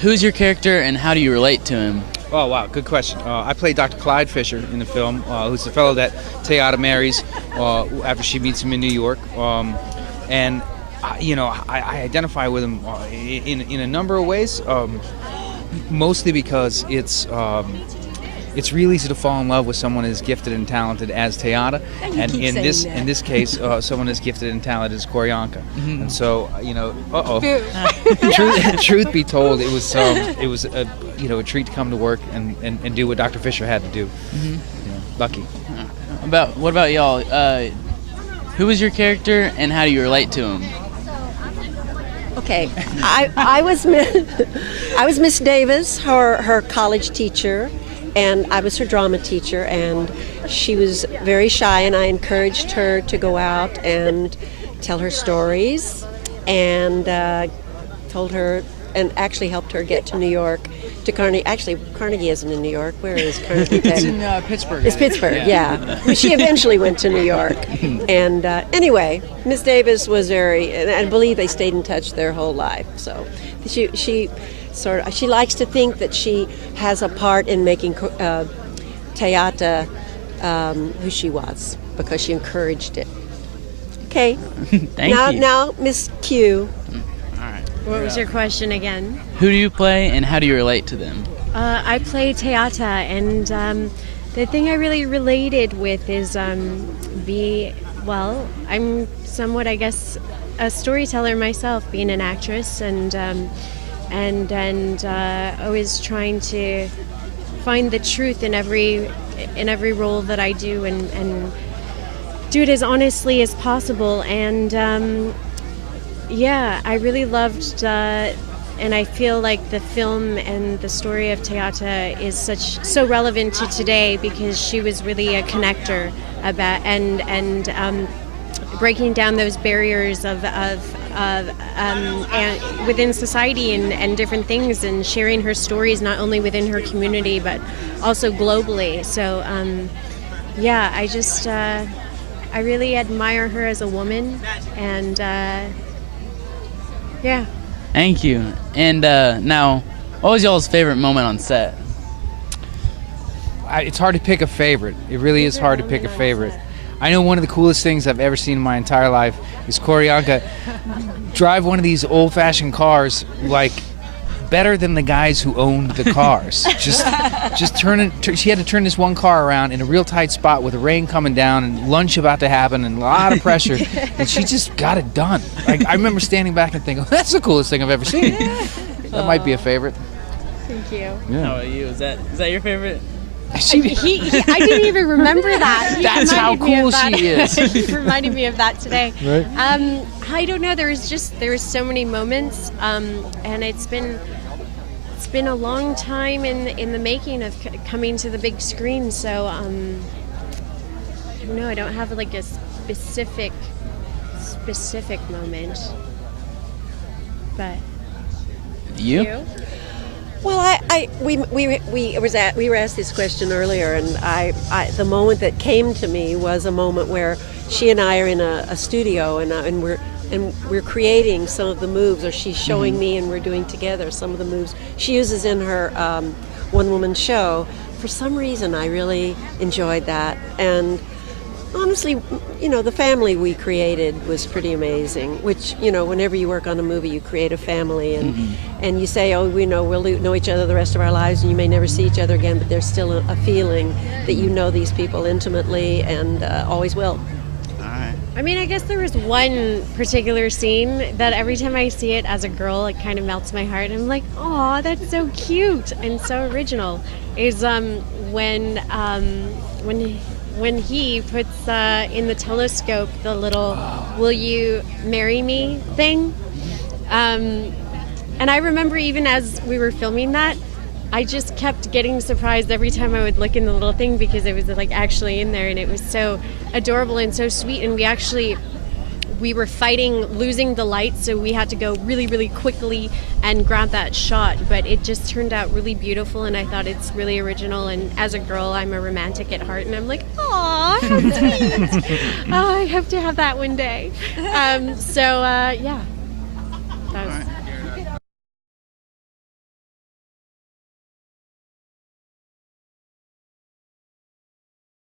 Who's your character and how do you relate to him? Oh, wow, good question. I play Dr. Clyde Fisher in the film, who's the fellow that Teyana marries after she meets him in New York. And, I identify with him in a number of ways, mostly because it's real easy to fall in love with someone as gifted and talented as Teyana, and in this case, someone as gifted and talented as Q'orianka. Mm-hmm. And so, truth be told, it was a treat to come to work and do what Dr. Fisher had to do. Mm-hmm. Lucky. What about y'all? Who was your character and how do you relate to him? Okay, I was Miss Davis, her college teacher, and I was her drama teacher, and she was very shy, and I encouraged her to go out and tell her stories, and told her, and actually helped her get to New York, to Carnegie. Actually, Carnegie isn't in New York. Where is Carnegie? It's in Pittsburgh. It's Pittsburgh, yeah. But she eventually went to New York. And anyway, Miss Davis was very, and I believe they stayed in touch their whole life. So she likes to think that she has a part in making Teyana who she was, because she encouraged it. Okay. Thank you. Now, Miss Q. What was your question again? Who do you play and how do you relate to them? I play Teyana, and the thing I really related with is I'm somewhat, I guess, a storyteller myself, being an actress, and always trying to find the truth in every role that I do, and do it as honestly as possible. And I really loved, and I feel like the film and the story of Teyana is so relevant to today, because she was really a connector about and breaking down those barriers of and within society and different things, and sharing her stories not only within her community but also globally. So I really admire her as a woman, and yeah. Thank you. And now, what was y'all's favorite moment on set? It's hard to pick a favorite. It really is hard to pick a favorite. I know one of the coolest things I've ever seen in my entire life is Q'orianka drive one of these old-fashioned cars like better than the guys who owned the cars. just she had to turn this one car around in a real tight spot with the rain coming down and lunch about to happen and a lot of pressure, and she just got it done. Like, I remember standing back and thinking, that's the coolest thing I've ever seen. That might be a favorite. Thank you. Yeah. How about you? Is that your favorite? I didn't even remember that. That's how cool she is. He reminded me of that today. Right. I don't know. There was so many moments, and it's been a long time in the making of coming to the big screen. So I don't know. I don't have like a specific moment. But You? Well, we were asked this question earlier, and the moment that came to me was a moment where she and I are in a studio, and we're creating some of the moves, or she's showing me, and we're doing together some of the moves she uses in her one-woman show. For some reason, I really enjoyed that, and honestly, the family we created was pretty amazing. Which, whenever you work on a movie, you create a family, and you say, oh, we'll know each other the rest of our lives, and you may never see each other again, but there's still a feeling that you know these people intimately, and always will. I mean, I guess there was one particular scene that every time I see it as a girl, it kind of melts my heart. I'm like, oh, that's so cute and so original. Is when he puts in the telescope the little "Will you marry me?" thing. And I remember even as we were filming that, I just kept getting surprised every time I would look in the little thing, because it was like actually in there, and it was so adorable and so sweet. And we were fighting losing the light, so we had to go really, really quickly and grab that shot. But it just turned out really beautiful, and I thought it's really original. And as a girl, I'm a romantic at heart, and I'm like, aw, how sweet. I hope to have that one day. Yeah.